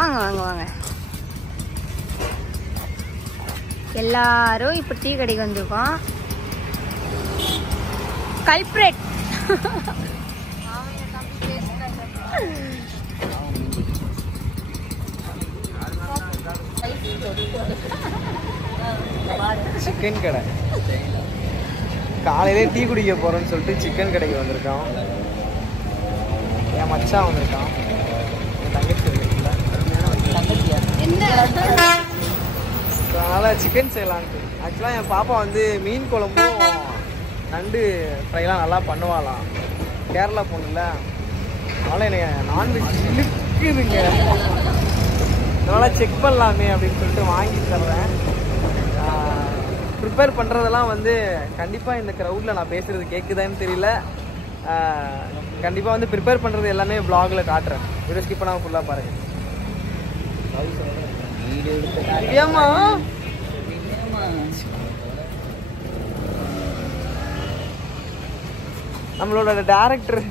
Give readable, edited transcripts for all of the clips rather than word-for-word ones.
வாங்க வாங்க வாங்க. எல்லாரும் இப்ப டீ கடைக்கு வந்திருக்கோம். கல்பிரேட் சிக்கன் கடை. காலையிலே டீ குடிக்க போறேன்னு சொல்லிட்டு சிக்கன் கடைக்கு வந்திருக்கோம். என் மச்சான் வந்திருக்கான், என் தங்கச்சி வந்திருக்கல. அதனால சிக்கன் செய்யலான்ட்டு. ஆக்சுவலாக என் பாப்பா வந்து மீன் குழம்பும் நண்டு ஃப்ரைலாம் நல்லா பண்ணுவாளாம். கேரளா பொண்ணுல, அதனால எனக்கு நான்வெஜ் இழுக்குதுங்க. அதனால செக் பண்ணலாமே அப்படின்னு சொல்லிட்டு வாங்கி தர்றேன். ப்ரிப்பேர் பண்ணுறதெல்லாம் வந்து கண்டிப்பாக இந்த க்ரௌடில் நான் பேசுகிறது கேட்குதான்னு தெரியல. கண்டிப்பாக வந்து ப்ரிப்பேர் பண்ணுறது எல்லாமே வ்ளாகில் காட்டுறேன். வீடியோ ஸ்கிப் பண்ணாமல் ஃபுல்லாக பாருங்கள். ஏமா நம்மளோட டைரக்டர்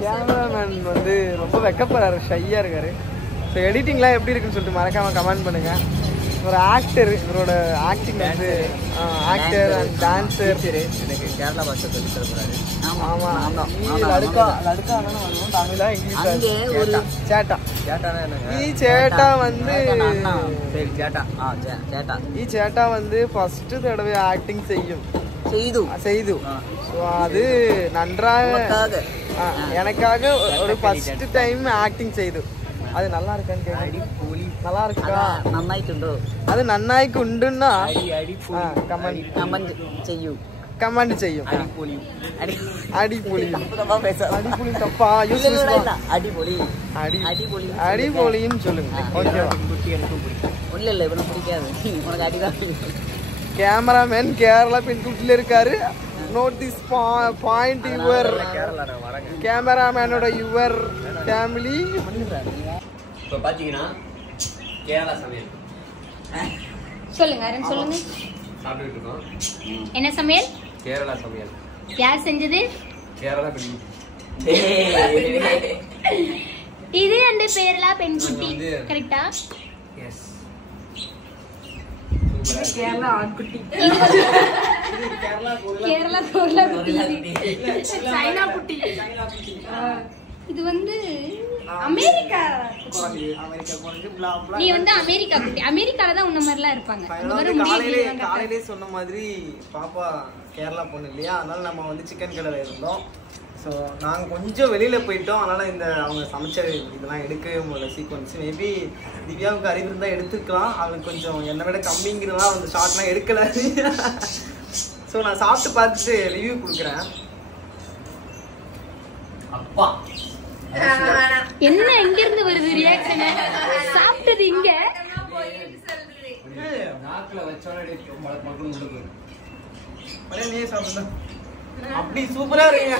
கேமராமேன் வந்து ரொம்ப வெக்கப்படுறாரு, ஷையாக இருக்காரு. ஸோ எடிட்டிங்லாம் எப்படி இருக்குன்னு சொல்லிட்டு மறக்காமல் கமெண்ட் பண்ணுங்கள். ஒரு ஆக்டர், இவரோட ஆக்டிங் வந்து ஆக்டர் அண்ட் டான்ஸர். எனக்கு கேரளா பாஷை சொல்லி தரப்படுறாரு. ஆமாம், லடுக்கா லடுக்கா தானே வரணும். தமிழா இங்கிலீஷ் சேட்டா சேட்டா வந்து ഈ ചേട്ടാ வந்து ஃபர்ஸ்ட் தடவை ஆக்டிங் செய்து ஸோ அது நன்றாக எனக்காக ஒரு ஃபர்ஸ்ட் டைம் ஆக்டிங் செய்து. அது நல்லா இருக்கான்னு கேட்க. நல்லா இருக்கா? നന്നായിട്ടുണ്ടോ? അത് നന്നായിക്ക് ഉണ്ടെന്നാ കമന്റ് ചെയ്യും. അടിപൊളി തപ്പാ അടിപൊളിയും சொல்லுங்க. கேமராமேன் கேரளா பெண்குட்டில இருக்காரு. Note this point. யுவர் கேமராமேனோட யுவர் ஃபேமிலி. இப்போ பாத்தீங்கன்னா கேரளா சமையல் சொல்லுங்க. அருண் சொல்லுங்க. சாப்பிட்டுட்டு இருக்கோம். என்ன சமையல்? கேரளா சமையல். யார் செஞ்சது? கேரளா பெண்குட்டி. இது அந்த கேரளா பெண்குட்டி கரெக்ட்டா? எஸ். கேரளா ஆண்குட்டி. கேரளா கோலா குட்டி. சைனா குட்டி. இது வந்து அமெரிக்கா. நீ வந்து அமெரிக்கா குட்டி. அமெரிக்கால தான் உன்ன மாதிரிலாம் இருப்பாங்க. காலையிலே சொன்ன மாதிரி பாப்பா கேரளா பொண்ணு இல்லையா, அதனால நம்ம வந்து சிக்கன் கடையில் இருந்தோம். ஸோ நாங்கள் கொஞ்சம் வெளியில் போயிட்டோம். அதனால் இந்த அவங்க சமைச்ச இதெல்லாம் எடுக்கவே முடியல சீக்வன்ஸ். மேபி திவ்யாவுக்கு அறிவு இருந்தால் எடுத்துக்கலாம். அவளுக்கு கொஞ்சம் என்னை விட கம்மிங்கிறதுலாம் அந்த ஷார்ட்லாம் எடுக்கலை. ஸோ நான் சாப்பிட்டு பார்த்துட்டு ரிவ்யூ கொடுக்குறேன். அப்பா என்ன எங்க இருந்து வருது ரியாக்ஷன்? சாப்பிட்டது இங்க நாக்குல வச்சோனே நீயே சாப்பிடுங்க. அப்படி சூப்பரா இருக்கு.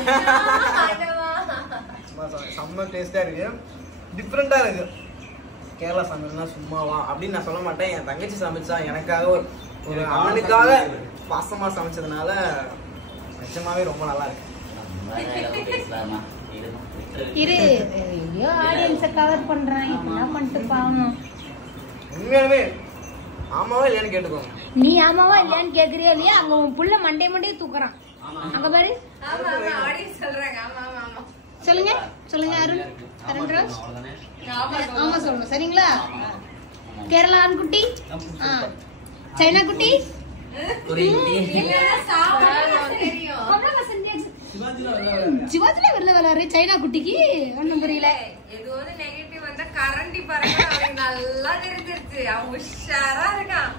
செம்ம டேஸ்டா இருக்கு, டிஃப்ரெண்டா இருக்கு. கேரளா சமையல்னா சும்மாவா அப்படின்னு நான் சொல்ல மாட்டேன். என் தங்கச்சி சமைச்சா எனக்காக ஒரு அண்ணனுக்காக பாசமா சமைச்சதுனால நிஜமாவே ரொம்ப நல்லா இருக்கு. இரு ஆடியன்ஸை கவர் பண்றேன். என்ன பண்ணிட்டு பாவம். உண்மையாலுமே ஆமாவா இல்லையான்னு கேட்டுக்கோங்க. நீ ஆமாவா இல்லையான்னு கேக்குறியா இல்லையா? அங்க உன் புள்ள மண்டே தூக்குறான். அங்க பாரு. சொல்லுங்க சொல்லுங்க அருண். அருண்ராஜ் ஆமா சொல்லணும் சரிங்களா? கேரளா ஆண்குட்டி, சைனா குட்டி, சிவாஜில வரல வராரு. சைனா குட்டிக்கு ஒண்ணும் புரியல. இது வந்து நெகட்டிவ் வந்தா கரண்டி பாருங்க. அவனுக்கு நல்லா தெரிஞ்சிருச்சு. அவன் உஷாரா இருக்கான்.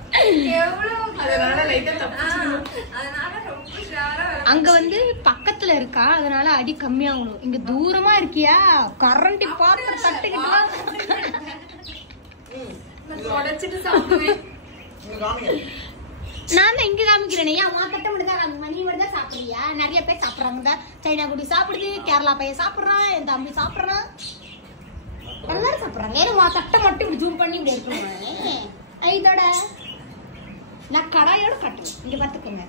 எவ்வளவு அதனால லைட்டா தப்பிச்சிடணும். அதனால ரொம்ப உஷாரா. அங்க வந்து பக்கத்துல இருக்கா, அதனால அடி கம்மியாகணும். இங்க தூரமா இருக்கியா, கரண்டி பார்த்து தட்டுக்கிட்டுலாம் உடைச்சிட்டு சாப்பிடுவேன். நான் தான் இங்க காமிக்கிறேன். ஏன் உன் தட்டை மட்டும் தான் மணி மட்டும் தான் சாப்பிடுறியா? நிறைய பேர் சாப்பிடுறாங்க. சைனா குடி சாப்பிடுது, கேரளா பையன் சாப்பிடுறான், என் தம்பி சாப்பிடுறான், எல்லாரும் சாப்பிடுறாங்க. ஏன்னா உன் தட்டை மட்டும் இப்படி ஜூம் பண்ணி இப்படி இருக்கணும். இதோட நான் கடாயோட கட்டுறேன். இங்க பாத்துக்கோங்க.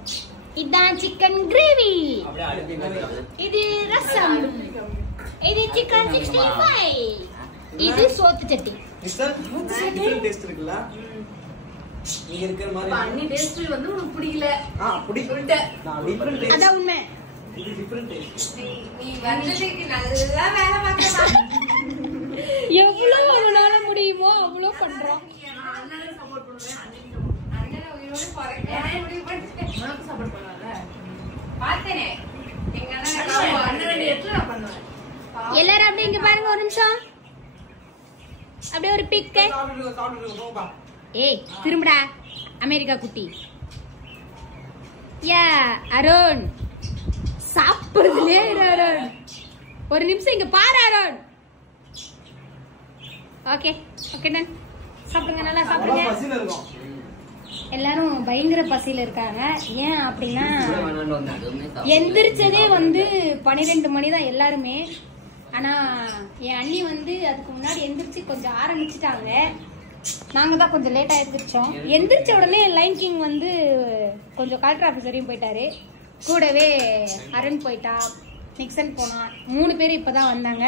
இதான் சிக்கன் கிரேவி, இது ரசம், இது சிக்கன் 65, இது சோத்து சட்டி. டேஸ்ட் இருக்குல்ல நீங்க இருக்கிற மாதிரி பண்ணி டேஸ்ட் வந்து உனக்கு பிடிக்கல. பிடிக்கல. நான் டிஃபரண்ட் டேஸ்ட். அதான் உண்மை. இது டிஃபரண்ட் டேஸ்ட். நீ வந்ததுக்கு நல்லா வேலை பார்க்கலாம். எவ்வளவு அவனால முடியுமோ அவ்வளவு பண்றோம். அண்ணனை சப்போர்ட் பண்ணுவேன். அண்ணனை உயிரோட போறேன் முடிவு பண்ணிட்டேன். உனக்கு சப்போர்ட் பண்ணுவாங்க. பார்த்தேனே எங்க அண்ணனை எட்ல பண்ணுவேன். எல்லாரும் அப்படியே இங்க பாருங்க ஒரு நிமிஷம். அப்படியே ஒரு பிக். சாப்பிடுங்க போப்பா. ஏய் திரும்படா அமெரிக்கா குட்டி. யா அருண் சாப்பிடுறதுலே அருண். ஒரு நிமிஷம் இங்க பாரு அருண். Okay okay done. சாப்பிடுங்க நல்லா சாப்பிடுங்க. பசில இருக்கோம். எல்லாரும் பயங்கர பசியில இருக்காங்க. ஏன் அப்படின்னா எந்திரிச்சதே வந்து 12 மணி தான் எல்லாருமே. ஆனா என் அண்ணி வந்து அதுக்கு முன்னாடி எந்திரிச்சு கொஞ்சம் ஆரம்பிச்சுட்டாங்க. நாங்க தான் கொஞ்சம் லேட்டா எந்திரிச்சோம். எந்திரிச்ச உடனே லைன் கிங் வந்து கொஞ்சம் கலெக்டர் ஆஃபீஸ் வரையும் போயிட்டாரு. கூடவே அருண் போயிட்டா, நிக்சன் போனா. 3 பேர் இப்பதான் வந்தாங்க.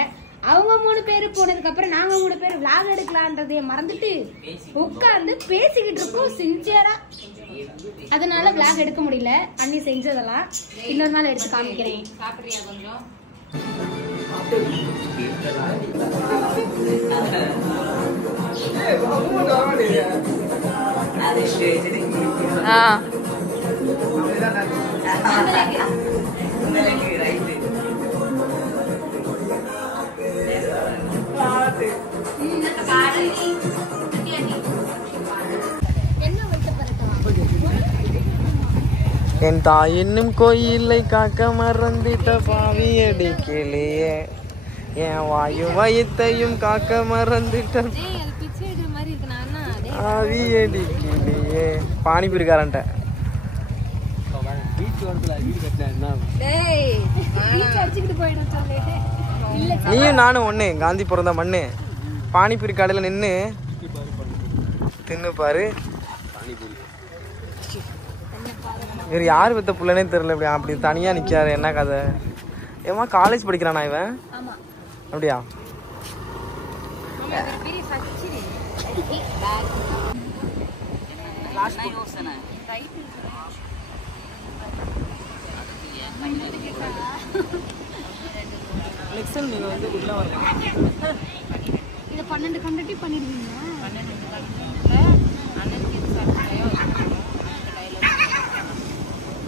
அவங்க 3 பேர் போனதுக்கு அப்புறம் நாங்க 3 பேர் விளாக் எடுக்கலான்றதைய மறந்துட்டு உட்கார்ந்து பேசிக்கிட்டு இருக்கோம் சின்சியரா. அதனால விளாக் எடுக்க முடியல. அண்ணி செஞ்சதெல்லாம் இன்னொரு நாள் எடுத்து காமிக்கிறேன். சாப்பிடுறியா கொஞ்சம்? என் தாய் என்னும் கோயிலை காக்க மறந்திட்ட பாவி அடிக்கலையே, என் வாயு வயத்தையும் காக்க மறந்துட்ட பாவி அடிக்கலையே. பானிபூரிக்காரன்ட்ட நீயும் நானும் ஒண்ணு காந்தி பிறந்த மண்ணு. பானிபூரி கடையில நின்னு தின்னு பாரு. இவர் யாரு பெத்த பிள்ளைனே தெரியல. இப்படி அப்படி தனியா நிக்காரு. என்ன கதை? ஏமா காலேஜ் படிக்கிறானா இவன்? அப்படியா? நெக்ஸ்ட் நீங்க வந்து உள்ள வரலாம். இத 12 கண்டட்டி பண்ணிடுவீங்க. 12 கண்டட்டில அண்ணனுக்கு இது சாப்பிட்டாயோ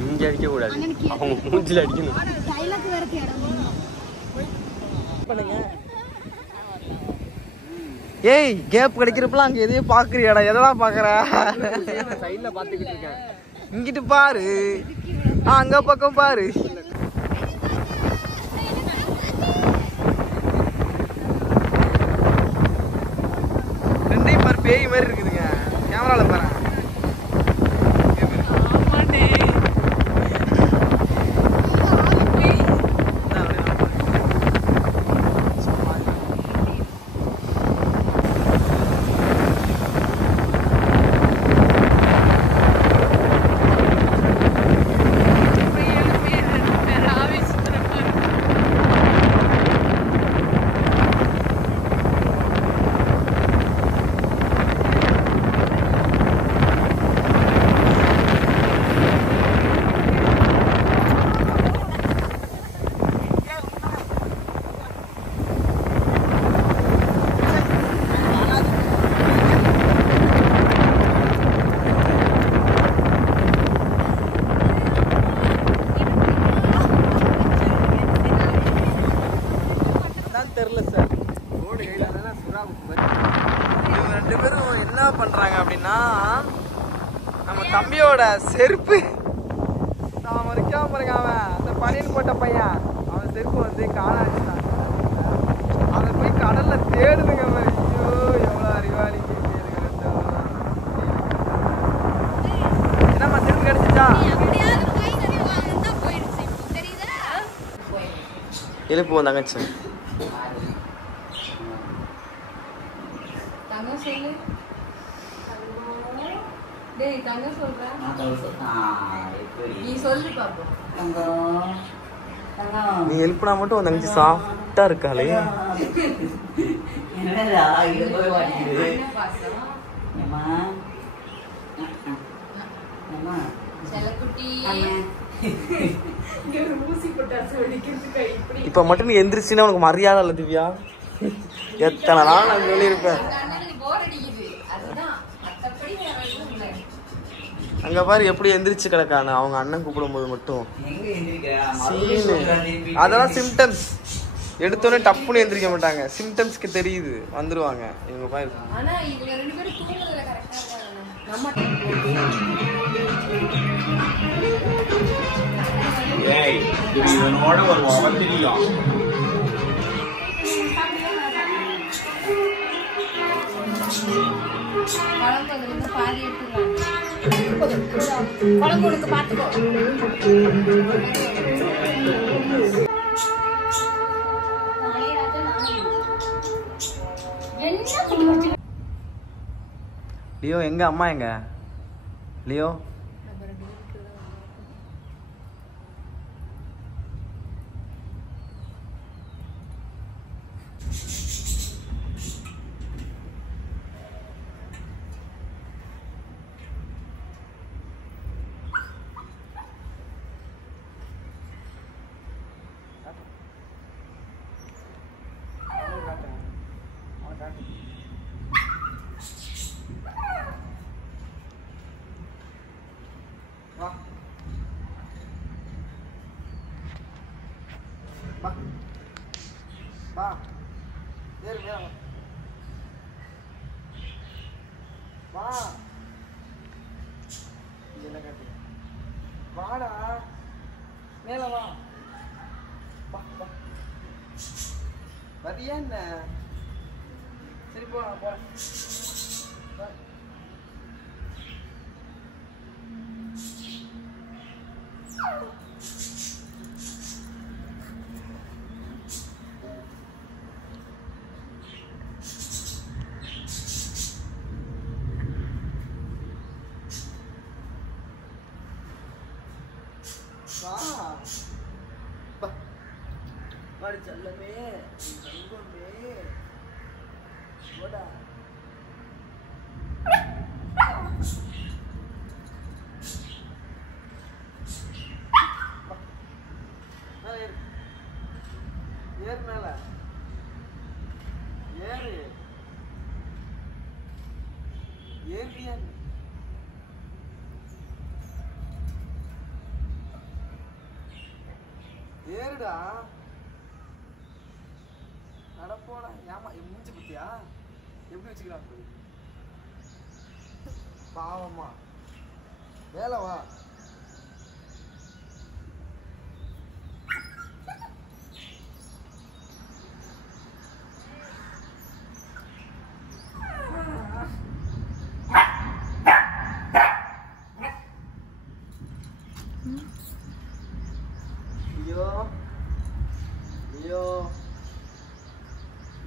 இங்க அடிக்க கூடாது. அவங்க மூஞ்சில அடிக்கணும். டைலாக் வேற தேடணும். பண்ணுங்க. ஏய் கேப் கிடைக்கிறப்பலாம் அங்க எதையும் பாக்குறியாடா? எதெல்லாம் பாக்குற? சைடுல பாத்துக்கிட்டு இருக்கேன். இங்கிட்டு பாரு, அங்க பக்கம் பாரு. ரெண்டையும் பாரு, பேய் மாதிரி இருக்குதுங்க. கேமரால பாரு. தெரியல சார். இவங்க 2 பேரும் என்ன பண்றாங்க அப்படின்னா, நம்ம தம்பியோட செருப்பு அவன் இருக்காம பாருங்க, அவன் அந்த பனியன் போட்ட பையன், அவன் செருப்பு வந்து காணாச்சுட்டான். அதை போய் கடல்ல தேடுதுங்க. ஐயோ எவ்வளவு அறிவாளி. என்னம்மா செருப்பு கிடைச்சிச்சா? எழுப்புவோம் தங்கச்சி. தங்கம் சொல்லு. டேய் தங்கம் சொல்றா. நீ சொல்லு பாப்போம். நீ எழுப்புனா மட்டும் உன் தங்கச்சி சாஃப்டா இருக்காளே. இப்ப மட்டும் நீ எந்திரிச்சுன்னா உனக்கு மரியாதை இல்ல திவ்யா. எத்தனை நாள் நான் சொல்லியிருப்பேன். அங்க பாரு எப்படி எந்திரிச்சு கிடக்கானு அவங்க அண்ணன் கூப்பிடும் போது மட்டும். அதெல்லாம் சிம்டம்ஸ். எடுத்தோடனே டப்புன்னு எந்திரிக்க மாட்டாங்க. சிம்டம்ஸ்க்கு தெரியுது வந்துருவாங்க இவங்க பாரு. இவனோட ஒரு தெரியும். லியோ எங்க அம்மா எங்க? லியோ வாடா மேல வா. வரியா என்ன? சரி போ போறேன். வாடி செல்லமே தங்கமே போடா. ஏறு மேல ஏறு ஏறியா ஏறுடா. நடப்போடா. ஏமா மூஞ்சி பத்தியா எப்படி வச்சுக்கிறான் பாவமா. வேலை வா. ஐயோ ஐயோ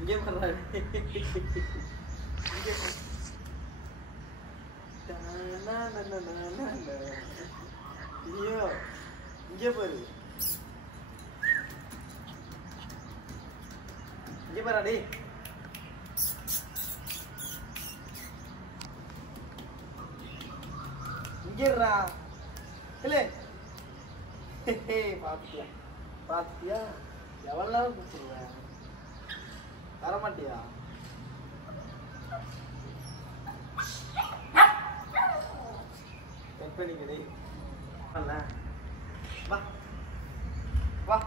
இங்கே பண்றாரு. ஐயோ இங்கே பாரு. இங்கே பாரு டேய். இங்கேறா இல்ல. பாத்தியா பாத்தியா எவ்வளவு நேரம் கூப்பிடுவேன் வரமாட்டியா? செக் பண்ணிக்கடி. வா வா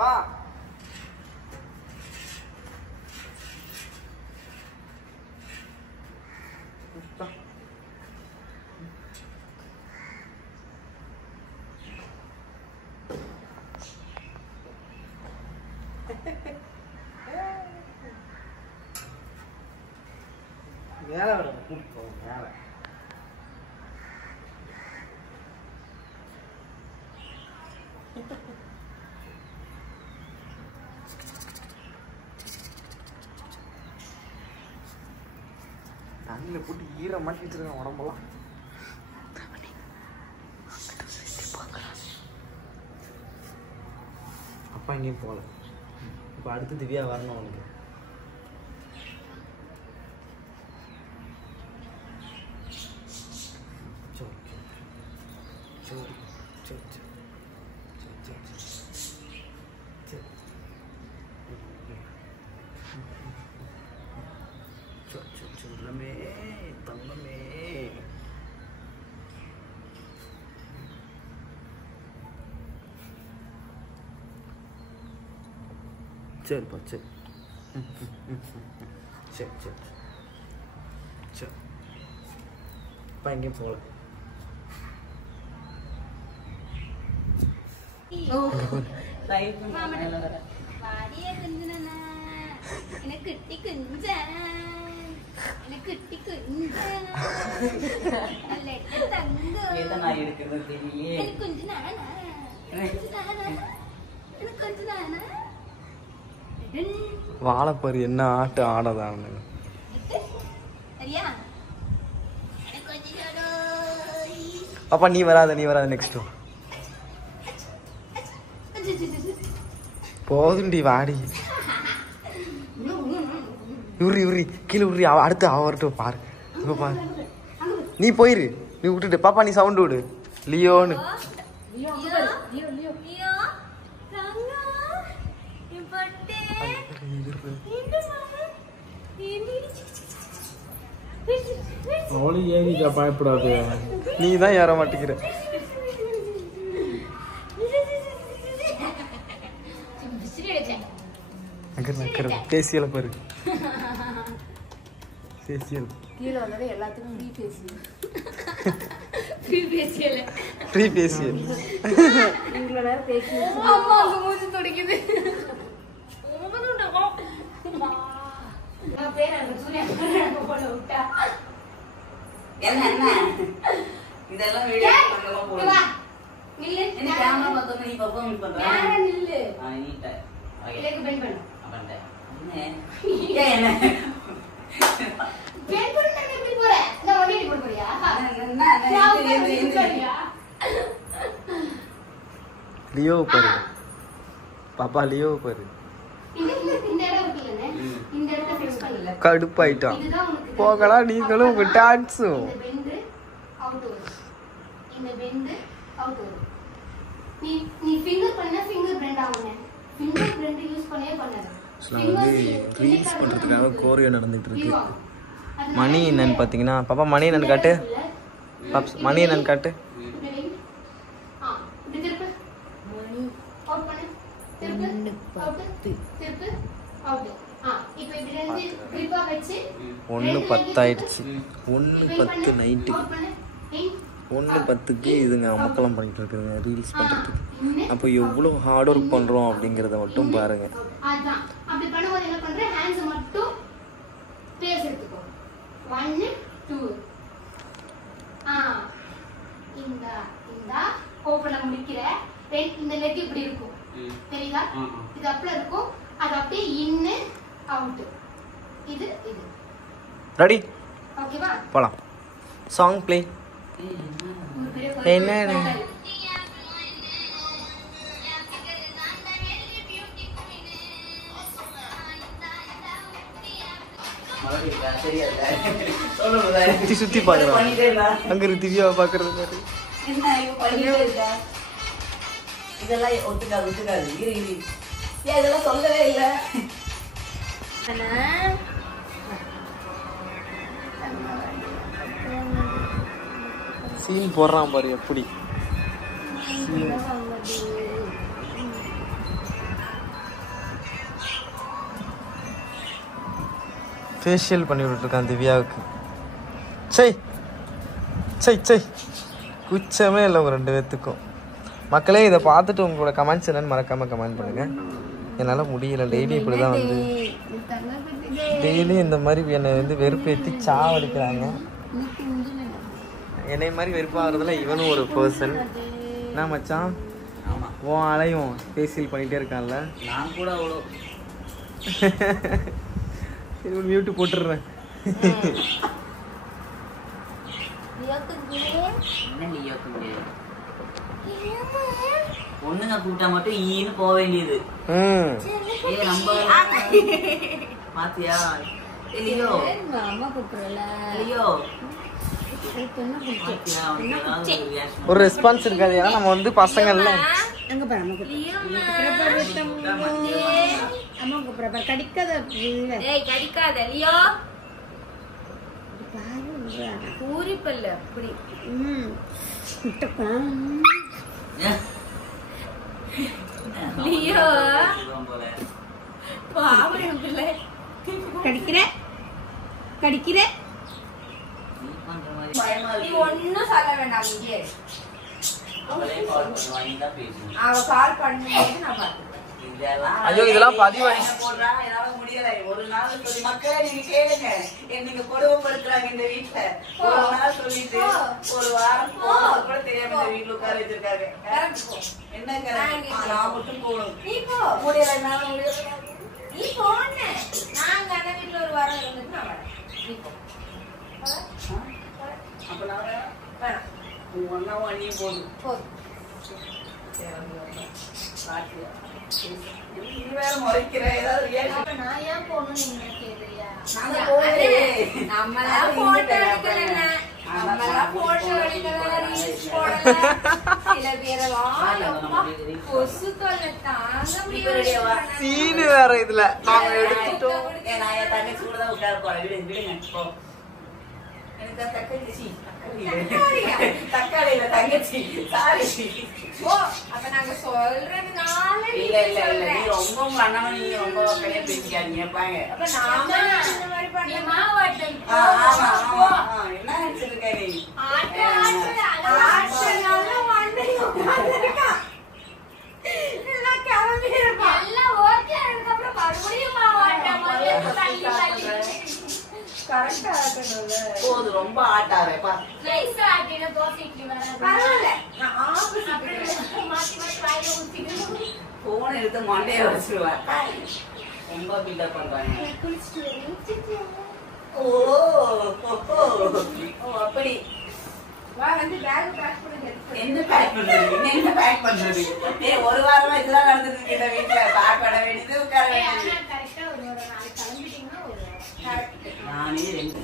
வா. மேல வர கூப்பிட்டு மேல. தண்ணியில போட்டு ஈர மாட்டி வச்சிருக்கேன் உடம்பெல்லாம். அப்பா எங்கேயும் போகல. இப்போ அடுத்து திவ்யா வரணும் அவனுக்கு. தங்கமே தங்கமே. சரிப்பா சரி சரி சரி சரி இப்போ எங்கேயும் போகல. வாழைப்பரு என்ன ஆட்டு ஆடதான். பாப்பா நீ வராத நெக்ஸ்ட் போதுண்டி வாடி. உரி கீழே உரி. அடுத்து அவர்கிட்ட பாரு. இப்போ பாரு நீ போயிரு. நீ விட்டுட்டு பாப்பா நீ சவுண்டு விடு. லியோன்னு அவளும் ஏறிக்கா பயப்படாது. நீ தான் ஏற மாட்டேங்கிற. பேசியல பாரு. பேசியல் கீழே வந்தது எல்லாத்துக்கும் ஃப்ரீ பேசியல். இவ்வளோ நேரம் பேசி மூச்சு துடிக்குது. என்ன இதெல்லாம் வீடியோ போடுறேன். என்ன கேமரா பார்த்தா நீ பெர்ஃபார்மன்ஸ் பண்ற? நில்லு. நீட்ட. இலக்கு பெண்ட் பண்ணு. அப்பண்டே. என்ன பெண்ட் பண்ணு எப்படி போற? நான் ஒண்ணே போட போறியா? லியோ பாரு. பாப்பா லியோ பாரு. இந்த இடம் இருக்குல்லனே. இந்த இடத்தை ஃபிக்ஸ் பண்ணல. கடுப்பாயிட்டான். போகலாம் நீங்களும் உங்க டான்ஸும். இந்த பெண்ட் அவுட் வரும். இந்த பெண்ட் அவுட் வரும். நீ ஃபிங்கர் பண்ண ஃபிங்கர் பெண்ட் ஆகும்னே. ஃபிங்கர் பெண்ட் யூஸ் பண்ணவே பண்ணாத. ரீல்ஸ் பண்றதுக்காக கோரியோ நடந்துட்டு இருக்கு. மணி என்னன்னு பாத்தீங்கன்னா பாப்பா மணி என்னன்னு காட்டு. மணி என்னன்னு காட்டு. ஒன்று 10 ஆயிடுச்சு. 1:10 நைட்டு. 1:10க்கு இதுங்க அமக்கலம் பண்ணிட்டு இருக்குதுங்க ரீல்ஸ் பண்ணுறதுக்கு. அப்போ எவ்வளோ ஹார்ட் ஒர்க் பண்ணுறோம் அப்படிங்கிறத மட்டும் பாருங்க. இந்த லெக் இப்படி இருக்கும் தெரியுதா? இது அப்படியே இருக்கும். அது அப்படியே இன்னு அவுட். இது ரெடி ஓகேவா? போலாம். Song play. என்னடா சுத்தி சுத்தி பாக்குறான். அங்க இருக்கு திவ்யாவை பாக்குறது பாரு. இதெல்லாம் ஒத்துக்காது. இரு இதெல்லாம் சொல்லவே இல்லை. சீன் போடுறான் பாரு எப்படி. ஃபேஷியல் பண்ணி விட்டுருக்கான் திவ்யாவுக்கு. சை குச்சமே இல்லை உங்க 2 பேத்துக்கும். மக்களே இதை பார்த்துட்டு உங்களோட கமெண்ட்ஸ் என்னன்னு மறக்காம கமெண்ட் பண்ணுங்க. என்னால் முடியல. டெய்லி இப்படி தான் வந்து டெய்லி இந்த மாதிரி என்னை வந்து வெறுப்பேற்றி சாவடிக்கிறாங்க. என்னை மாதிரி வெறுப்பாகிறதுல இவனும் ஒரு பர்சன். என்ன மச்சான் உன் ஆளையும் ஃபேஷியல் பண்ணிகிட்டே இருக்கான்ல. நான் கூட அவ்வளோ மியூட்டு போட்டுடுறேன். பொண்ணுங்க கூப்பிட்டா மட்டும் ஈன்னு போக வேண்டியது. நம்ம பாத்தியா இல்லையோ? அம்மா கூப்பிடுறல இல்லையோ? ஒரு ரெஸ்பான்ஸ் இருக்காது. ஏன்னா நம்ம வந்து பசங்கள்ல அங்க பாரு அம்மா கூப்பிடுற கடிக்காத லியோ. பூரி பல்லு அப்படி. லியோ பாவம் பிள்ளை கடிக்கிற நீ ஒன்னும் சொல்ல வேண்டாம். இங்கே அவ கால் பண்ணும்போது நான் பாத்துக்கிறேன். ஐயோ இதெல்லாம் பதிவாகி முடியல. ஒரு நாள் சொல்லி மக்களே நீங்க கேளுங்க, நீங்க கொடுமைப்படுத்துறாங்க இந்த வீட்டுல. ஒரு நாள் சொல்லிட்டு ஒரு வாரம் கூட தெரியாம இந்த வீட்டுல உட்கார வச்சிருக்காங்க. என்ன நான் மட்டும் போகணும். நீ போ. முடியல என்னால முடியல. நீ போன நாங்க அந்த வீட்டுல ஒரு வாரம் இருந்துட்டு நான் வரேன். நீ போ. அப்ப நான் வேணாம் ஒன்னாவும் அண்ணியும் போதும். போதும். நீ வேற முறைக்கிற ஏதாவது நான் ஏன் போகணும்னு நீங்க கேக்குறியா? நம்மளாம் போட்டோ எடுக்கல, நம்மளாம் போட்டோ எடுக்கல, ரீல்ஸ் போடல. சில பேரெல்லாம் கொசு தொல்லை தாங்க முடியல. சீனு வேற இதுல நாங்க எடுத்துட்டோம். நான் என் தங்கச்சி கூட தான் உட்கார போறேன். விடுங்க போ. எனக்கு தக்காளி இல்ல தங்கச்சி. சாரி. ஓ அப்ப நாங்க சொல்றதுனால இல்ல இல்ல இல்ல நீ ரொம்ப பண்ணணும். நீ ரொம்ப கடையா பேசிக்காதீங்க பாங்க. அப்ப நாம இந்த மாதிரி பண்ணி மாவாட்டம். ஆமா ஆமா என்ன நினைச்சிருக்க நீ? ஆட்டனால வண்டையும் உட்கார்ந்திருக்கா. எல்லாம் கிளம்பி இருப்பா. எல்லாம் ஓகே அதுக்கு அப்புறம் மறுபடியும் மாவாட்டம் தள்ளி கரெக்டா ஆட்டணும்ல. போது ரொம்ப ஆட்டாதேப்பா. நைஸா ஆட்டினா தோசை இட்லி வராது. பரவாயில்ல நான் ஆபீஸ் மாத்தி வாயில ஊத்திட்டு போன் எடுத்து மண்டையை வச்சிருவேன். ரொம்ப பில்டப் பண்றாங்க. ஓ அப்படி வா வந்து பேக் பேக் பண்ணி என்ன பேக் பண்றது? என்ன பேக் பண்றது? ஏய் ஒரு வாரமா இதெல்லாம் நடந்துட்டு இருக்கு இந்த வீட்டுல. பேக் பண்ண வேண்டியது உட்கார வேண்டியது. கரெக்டா ஒரு நாளைக்கு கிளம்பிட்டீங்கன்னா ஒரு நானே ரெண்டு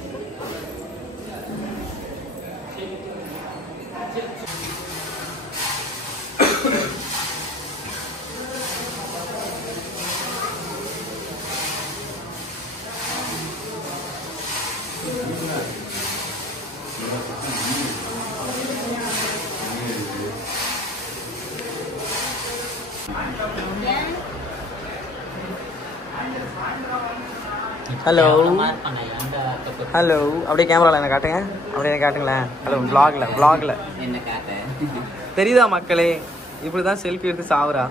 ஹலோ ஹலோ அப்படியே கேமரால என்ன காட்டுங்க. அப்படியே காட்டுங்களேன். ஹலோ vlogல என்ன காட்ட தெரியுதா மக்களே? இப்படிதான் செல்ஃபி எடுத்து சாவுறா.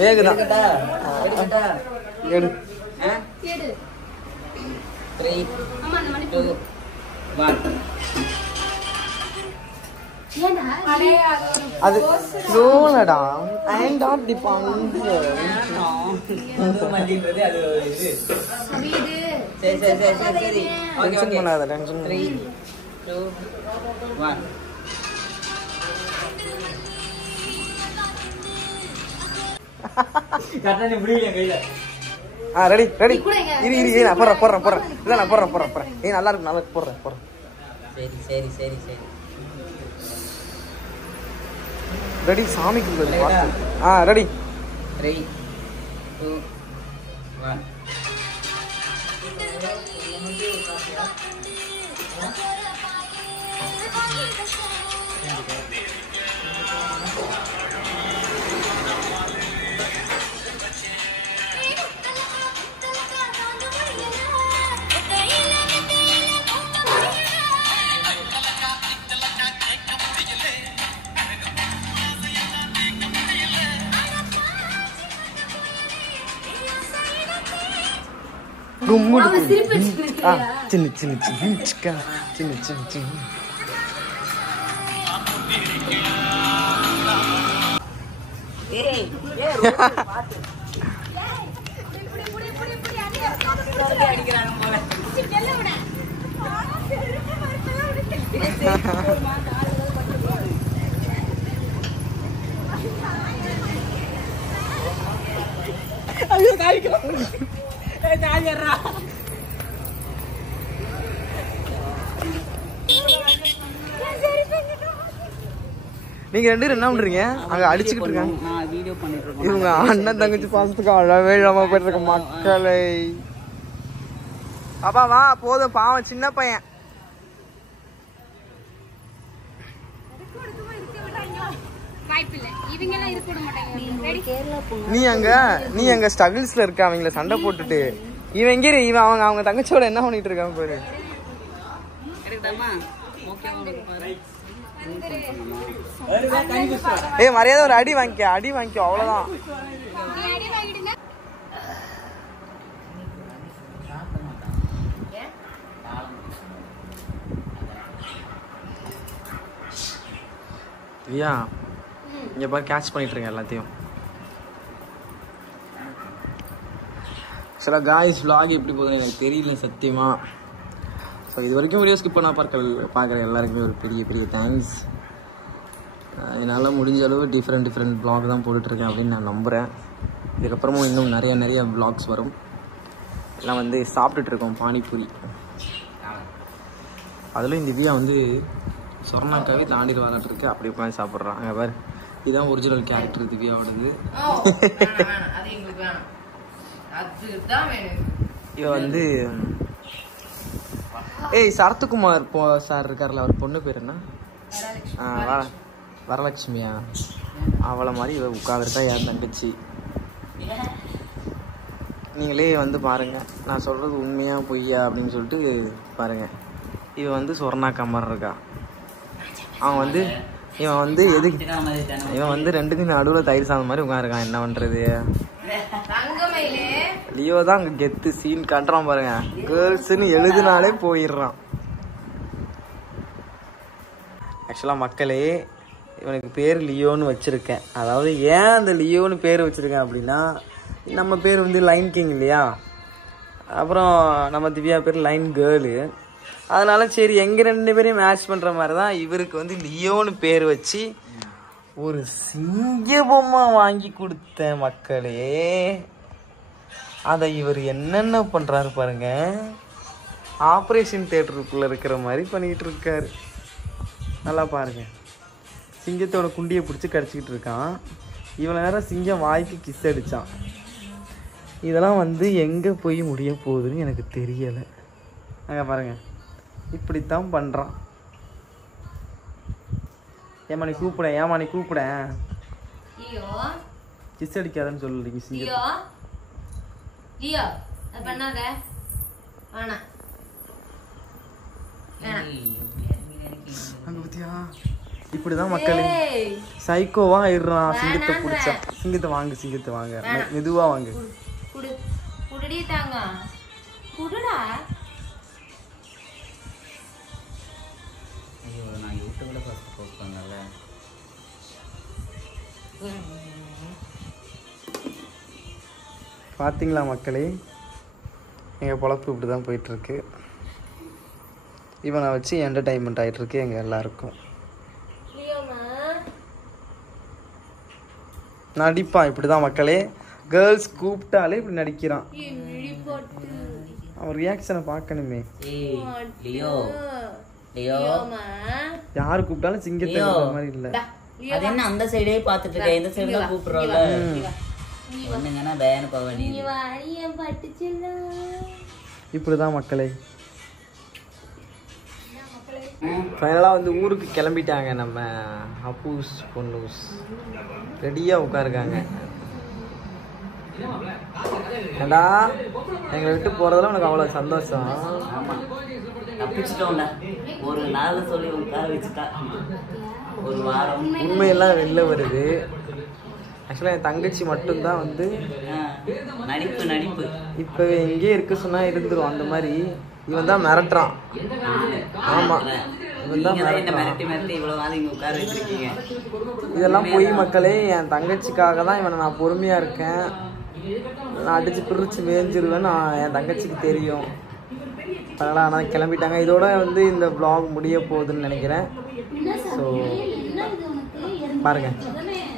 கேக்குதா? எடு. 3 2 1 அது ரோலடா. ஐ அம் நாட் தி பாயிண்ட். மதின்றது அது இது. சரி சரி சரி சரி ஓகே டென்ஷன் பண்ணாத. டென்ஷன் 3 2 1 கட்டணி முடியல கையில. ரெடி இரு நான் போடுறேன். இல்ல நான் போடுறேன். ஏய் நல்லா இருக்கு போடுறேன். சரி சரி சரி சரி ரெடி சாமிக்கு ரெடி 3 2 1 நீங்க 2 பேரும் என்ன பண்றீங்க அங்க அடிச்சுக்கிட்டு இருக்காங்க நான் வீடியோ பண்ணிட்டு இருக்கேன் இவங்க அண்ணன் தங்கச்சி பாசத்துக்கு அழவே இல்லாம போயிட்டு இருக்க மக்களை பாப்பா வா போதும் பாவம் சின்ன பையன் நீ அங்க ஸ்ட்ரகிள்ஸ்ல இருக்க அவங்கள சண்டை போட்டுட்டு இவன் எங்க இவன் அவங்க தங்கச்சியோட என்ன பண்ணிட்டு இருக்காங்க பாரு ஏய் மரியாதை ஒரு அடி வாங்கிக்கோ அவ்வளவுதான் திவ்யா இங்க பாரு கேட்ச் பண்ணிட்டு இருக்கேன் எல்லாத்தையும் சில காய்ஸ் vlog எப்படி போகுதுன்னு எனக்கு தெரியல சத்தியமா ஸோ இது வரைக்கும் வீடியோ ஸ்கிப் பண்ணா பார்க்குற எல்லாருக்குமே ஒரு பெரிய தேங்க்ஸ் என்னால் முடிஞ்ச அளவு டிஃப்ரெண்ட் vlog தான் போட்டுட்ருக்கேன் அப்படின்னு நான் நம்புகிறேன் இதுக்கப்புறமும் இன்னும் நிறைய vlogs வரும் எல்லாம் வந்து சாப்பிட்டுட்ருக்கோம் பானிபூரி அதுலேயும் திவ்யா வந்து சொர்ணாக்காவே தாண்டி விளாட்ருக்கு அப்படி உட்காந்து சாப்பிட்றான் அங்கே பாரு இதுதான் ஒரிஜினல் கேரக்டர் திவ்யாவோடது இவன் வந்து ஏய் சரத்குமார் சார் இருக்கார்ல அவர் பொண்ணு பேர் என்ன வரலட்சுமியா அவளை மாதிரி இவ உட்காந்துருக்கா என் தங்கச்சி நீங்களே வந்து பாருங்க நான் சொல்றது உண்மையா பொய்யா அப்படின்னு சொல்லிட்டு பாருங்க இவன் வந்து சொர்ணாக்கா மாதிரி இருக்கா இவன் வந்து ரெண்டுக்கும் நடுவில் தயிர் சாதம் மாதிரி உட்காந்துருக்கான் என்ன பண்றது லியோ தான் அங்க கெத்து சீன் காட்டுறான் பாருங்க கேர்ள்ஸ்ன்னு எழுதினாலே போயிடுறான் ஆக்சுவலா மக்களே இவனுக்கு பேர் லியோன்னு வச்சிருக்கேன் அதாவது ஏன் அந்த லியோன்னு பேர் வச்சிருக்கேன் அப்படின்னா நம்ம பேர் வந்து லைன் கிங் இல்லையா அப்புறம் நம்ம திவ்யா பேர் லைன் கேர்ளு அதனால சரி எங்க 2 பேரையும் மேட்ச் பண்ற மாதிரி தான் இவருக்கு வந்து லியோன்னு பேர் வச்சு ஒரு சிங்க பொம்மை வாங்கி கொடுத்தேன் மக்களே அதை இவர் என்னென்ன பண்றாரு பாருங்க ஆப்ரேஷன் தியேட்டருக்குள்ள இருக்கிற மாதிரி பண்ணிட்டு இருக்காரு நல்லா பாருங்க சிங்கத்தோட குண்டியை பிடிச்சி கடிச்சிக்கிட்டு இருக்கான் இவ்வளோ நேரம் சிங்கம் வாய்க்கு கிஸ் அடிச்சான் இதெல்லாம் வந்து எங்கே போய் முடிய போகுதுன்னு எனக்கு தெரியலை அங்கே பாருங்க இப்படித்தான் பண்ணுறான் ஏமா நீ கூப்பிட கிஸ் அடிக்காதன்னு சொல்லுறீங்க சிங்கம் இப்படிதான் மக்களே சைக்கோவா ஆயிடுறான் சிங்கத்தை பிடிச்சா சிங்கத்தை வாங்க மெதுவா வாங்க பாத்தீங்களா மக்களே எங்க பொழப்பு இப்படிதான் போயிட்டு இருக்கு இவனை வச்சு என்டர்டைன்மெண்ட் ஆயிட்டு இருக்கு எங்க எல்லாருக்கும் நடிப்பான் இப்படிதான் மக்களே கேர்ள்ஸ் கூப்பிட்டாலே இப்படி நடிக்கிறான் அவன் ரியாக்ஷனை பார்க்கணுமே யாரு கூப்பிட்டாலும் சிங்கத்தை மாதிரி இல்ல அது என்ன அந்த சைடே பாத்துட்டு இருக்க இந்த சைடு தான் கூப்பிடுறோம்ல ஒண்ணுங்கன்னா பேன் பவனி இப்படிதான் மக்களே ஃபைனலாக வந்து ஊருக்கு கிளம்பிட்டாங்க நம்ம அப்பூஸ் பொன்னூஸ் ரெடியாக உட்காருக்காங்க ஏண்டா எங்களை விட்டு போகிறதுல உனக்கு அவ்வளோ சந்தோஷம் தப்பிச்சிட்டோம்ல ஒரு நாள் சொல்லி உட்கார வச்சுட்டா ஒரு வாரம் உண்மையெல்லாம் வெளில வருது ஆக்சுவலாக என் தங்கச்சி மட்டும்தான் வந்து நடிப்பு இப்போ எங்கேயே இருக்க சொன்னால் இருந்துரும் அந்த மாதிரி இவன் தான் மிரட்டுறான் ஆமா இவன் தான் மிரட்டி இவ்வளவு நாள் இங்க உட்கார வச்சிருக்கீங்க இதெல்லாம் பொய் மக்களே என் தங்கச்சிக்காக தான் இவனை நான் பொறுமையா இருக்கேன் நான் அடிச்சு பிரிச்சு மேய்ஞ்சிருவேன் நான் என் தங்கச்சிக்கு தெரியும் அதனால ஆனால் கிளம்பிட்டாங்க இதோட வந்து இந்த vlog முடிய போகுதுன்னு நினைக்கிறேன் ஸோ பாருங்க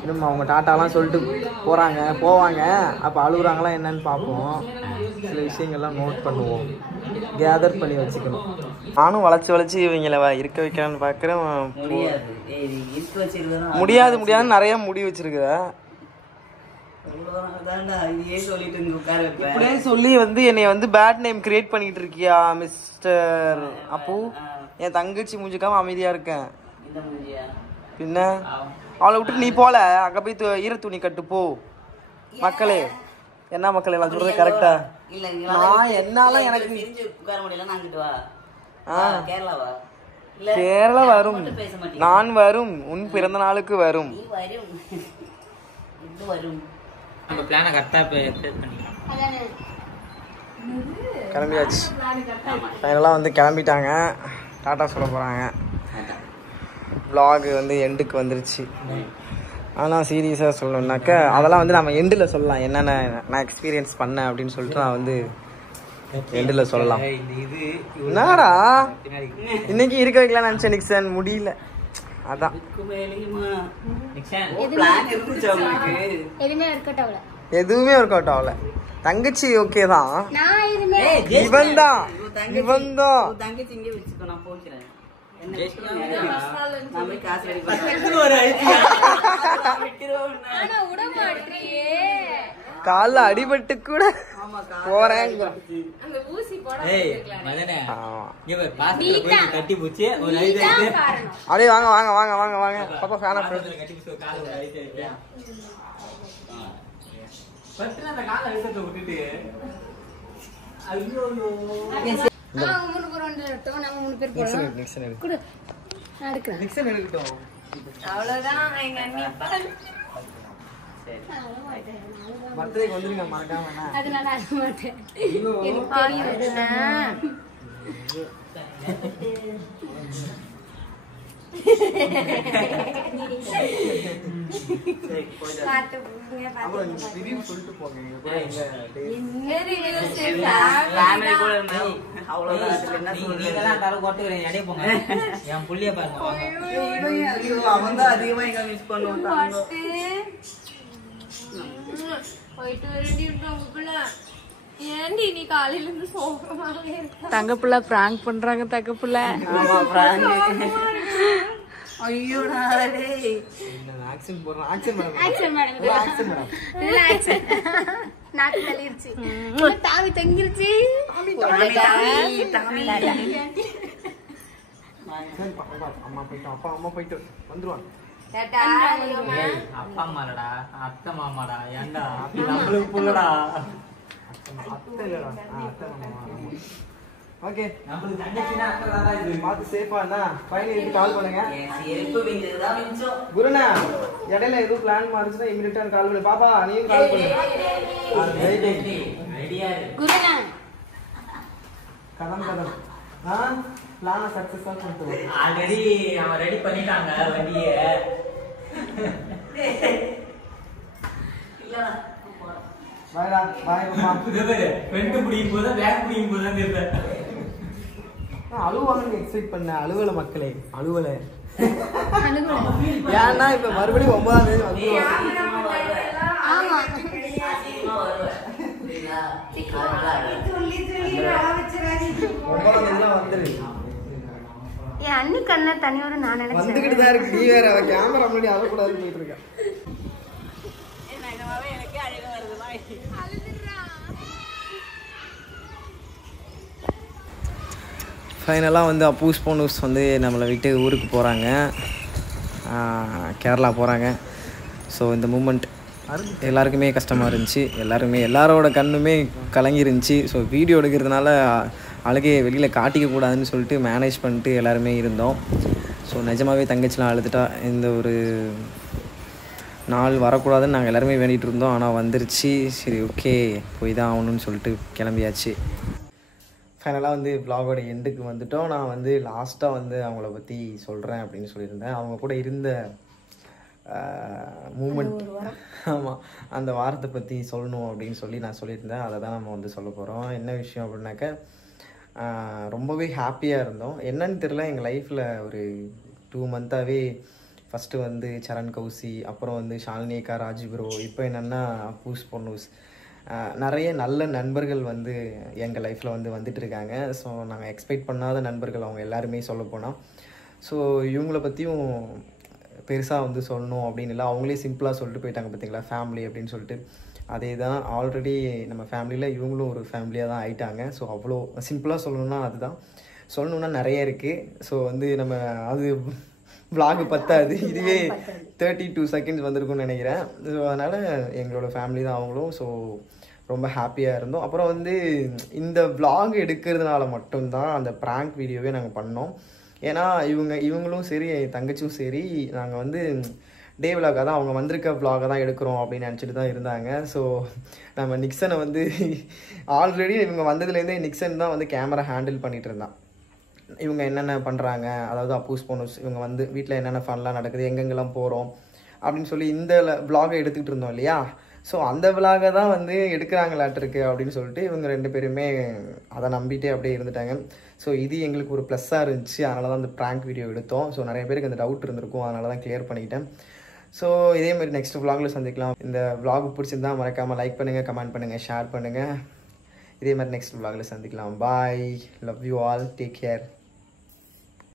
இன்னும் அவங்க டாட்டாலாம் சொல்லிட்டு போவாங்க அப்போ அழுகுறாங்களா என்னன்னு பார்ப்போம் சில விஷயங்கள்லாம் நோட் பண்ணுவோம் கேதர் பண்ணி வச்சுக்கணும். நானும் வளைச்சு இவங்கள இருக்க வைக்கலான்னு பார்க்குறேன். முடியாதுன்னு நிறைய முடி வச்சிருக்கிற. இப்படியே சொல்லி வந்து என்னை வந்து பேட் நேம் கிரியேட் பண்ணிட்டு இருக்கியா மிஸ்டர் அப்பு? என் தங்கச்சி மூஞ்சிக்காம அமைதியா இருக்கேன். பின்ன அவளை விட்டு நீ போல, அங்க போய் ஈர துணி கட்டு போ. மக்களே, என்ன மக்களே நான் சொல்றது கரெக்டா? நான் என்னால எனக்கு கேரளா வரும், நான் வரும், உன் பிறந்த நாளுக்கு வரும். கிளம்பியாச்சு. ஃபைனலாக வந்து கிளம்பிட்டாங்க, டாட்டா சொல்ல போகிறாங்க. vlog வந்து எண்டுக்கு வந்துருச்சு. ஆனால் சீரியஸாக சொல்லணுன்னாக்கா அதெல்லாம் வந்து நம்ம எண்டில் சொல்லலாம். என்னென்ன நான் எக்ஸ்பீரியன்ஸ் பண்ணேன் அப்படின்னு சொல்லிட்டு நான் வந்து எண்டில் சொல்லலாம். என்னடா இன்னைக்கு இருக்க வைக்கலாம் நினச்சேன் நிக்சன், முடியல. அதான் எதுவுமே ஒர்க் அவுட் ஆகல. தங்கச்சி ஓகே தான், இவன் தான் தங்கச்சி இங்கே வச்சுக்கோ, நான் போகிறேன். கால அடிபட்டு கூட போறேன். அப்படியே வாங்க வாங்க வாங்க வாங்க வாங்க பாப்பா ஃபேனா பர்த்டேக்கு வந்துருங்க மறக்காம. அதனால அழ மாட்டேன். தங்கப்புள்ள பிராங்க் பண்றாங்க. தங்கப்புள்ள ஐயோ தாவி தங்கிருச்சு. அம்மா போயிட்டு வந்துருவாங்க. அப்பா அம்மாடா, அத்தை மாமாடா, ஏண்டா நம்மளுக்கு புள்ளடா. ஓகே, நம்மளுக்கு தங்கச்சினா அத்தை தான். இது பார்த்து சேஃபா என்ன ஃபைனல் கால் பண்ணுங்க. குருண்ணா இடையில எதுவும் பிளான் மாறுச்சுன்னா இமிடியேட்டா கால் பண்ணு. பாப்பா நீயும் கால் பண்ணு. ரெடியா குருண்ணா கதம் பிளான சக்சஸா பண்ணிட்டு ஆல்ரெடி அவன் ரெடி பண்ணிட்டாங்க வண்டியை. பாய்டா, பாய் பாப்பா. ஃப்ரண்ட் முடியும் போது பேக் முடியும் போது தான் தெரியல. அழுவாங்கன்னு எக்ஸ்பெக்ட் பண்ண. அழுவல மக்களே, அழுவல. ஏன்னா இப்ப மறுபடியும் 9ஆம் தேதி வந்துரு. என் அண்ணி கண்ண தனியோட நான் நினைச்சேன். வந்துகிட்டு தான் இருக்கு. நீ வேற கேமரா முன்னாடி அழக்கூடாதுன்னு போயிட்டு இருக்க. ஃபைனலாக வந்து அப்பூஸ் போனூஸ் வந்து நம்மளை விட்டு ஊருக்கு போகிறாங்க, கேரளா போகிறாங்க. ஸோ இந்த மூமெண்ட் எல்லாருக்குமே கஷ்டமாக இருந்துச்சு. எல்லாரோட கண்ணுமே கலங்கிருந்துச்சு. ஸோ வீடியோ எடுக்கிறதுனால அழுகையை வெளியில் காட்டிக்க கூடாதுன்னு சொல்லிட்டு மேனேஜ் பண்ணிட்டு எல்லாருமே இருந்தோம். ஸோ நிஜமாகவே தங்கச்சிலாம் அழுதுட்டா. இந்த ஒரு நாள் வரக்கூடாதுன்னு நாங்கள் எல்லாருமே வேண்டிகிட்டு இருந்தோம். ஆனால் வந்துருச்சு. சரி ஓகே, போய் தான் ஆகணும்னு சொல்லிட்டு கிளம்பியாச்சு. ஃபைனலாக வந்து vlog-ஓட எண்டுக்கு வந்துட்டோம். நான் வந்து லாஸ்ட்டாக வந்து அவங்கள பற்றி சொல்கிறேன் அப்படின்னு சொல்லியிருந்தேன். அவங்க கூட இருந்த மூமெண்ட், ஆமாம், அந்த வாரத்தை பற்றி சொல்லணும் அப்படின்னு சொல்லி நான் சொல்லியிருந்தேன். அதை தான் நம்ம வந்து சொல்ல போகிறோம். என்ன விஷயம் அப்படின்னாக்க, ரொம்பவே ஹாப்பியாக இருந்தோம். என்னன்னு தெரில, எங்கள் லைஃப்பில் ஒரு 2 மந்த்தாகவே ஃபஸ்ட்டு வந்து சரண் கௌசி, அப்புறம் வந்து ஷாலினி அக்கா, ராஜ் ப்ரோ, இப்போ என்னென்னா பூஸ் பொன்னூஸ், நிறைய நல்ல நண்பர்கள் வந்து எங்கள் லைஃப்பில் வந்து வந்துட்டுருக்காங்க. ஸோ நாங்கள் எக்ஸ்பெக்ட் பண்ணாத நண்பர்கள் அவங்க எல்லாருமே சொல்லப்போனால். ஸோ இவங்கள பற்றியும் பெருசாக வந்து சொல்லணும் அப்படின்னு இல்லை, அவங்களே சிம்பிளாக சொல்லிட்டு போயிட்டாங்க பார்த்தீங்களா, ஃபேமிலி அப்படின்னு சொல்லிட்டு. அதே தான் ஆல்ரெடி நம்ம ஃபேமிலியில் இவங்களும் ஒரு ஃபேமிலியாக தான் ஆயிட்டாங்க. ஸோ அவ்வளோ சிம்பிளாக சொல்லணுன்னா அதுதான், சொல்லணுன்னா நிறைய இருக்குது. ஸோ வந்து நம்ம அது vlog பத்தாது, இதுவே 32 செகண்ட்ஸ் வந்திருக்கும்னு நினைக்கிறேன். ஸோ அதனால் எங்களோட ஃபேமிலி தான் அவங்களும். ஸோ ரொம்ப ஹாப்பியாக இருந்தோம். அப்புறம் வந்து இந்த vlog எடுக்கிறதுனால மட்டும்தான் அந்த ப்ராங்க் வீடியோவே நாங்கள் பண்ணோம். ஏன்னா இவங்களும் சரி என் தங்கச்சியும் சரி நாங்கள் வந்து டே விலாகாக தான், அவங்க வந்திருக்க விலாகை தான் எடுக்கிறோம் அப்படின்னு நினச்சிட்டு தான் இருந்தாங்க. ஸோ நம்ம நிக்சனை வந்து ஆல்ரெடி இவங்க வந்ததுலேருந்தே நிக்சன் தான் வந்து கேமரா ஹேண்டில் பண்ணிகிட்டு இருந்தான். இவங்க என்னென்ன பண்ணுறாங்க, அதாவது அப்பூஸ் போனஸ் இவங்க வந்து வீட்டில் என்னென்ன ஃபன்லாம் நடக்குது, எங்கெங்கெல்லாம் போகிறோம் அப்படின்னு சொல்லி இந்த விலாகை எடுத்துக்கிட்டு இருந்தோம் இல்லையா. ஸோ அந்த விலாகை தான் வந்து எடுக்கிறாங்களாட்டிருக்கு அப்படின்னு சொல்லிட்டு இவங்க 2 பேருமே அதை நம்பிட்டே அப்படியே இருந்துட்டாங்க. ஸோ இது எங்களுக்கு ஒரு ப்ளஸ்ஸாக இருந்துச்சு. அதனால தான் அந்த ப்ராங்க் வீடியோ எடுத்தோம். ஸோ நிறைய பேருக்கு அந்த டவுட் இருந்திருக்கும், அதனால தான் கிளியர் பண்ணிக்கிட்டேன். ஸோ இதேமாதிரி நெக்ஸ்ட் விலாகில் சந்திக்கலாம். இந்த விலாக் பிடிச்சிருந்தா மறக்காமல் லைக் பண்ணுங்கள், கமெண்ட் பண்ணுங்கள், ஷேர் பண்ணுங்கள். இதே மாதிரி நெக்ஸ்ட் விலாகில் சந்திக்கலாம். Bye, love you all, take care.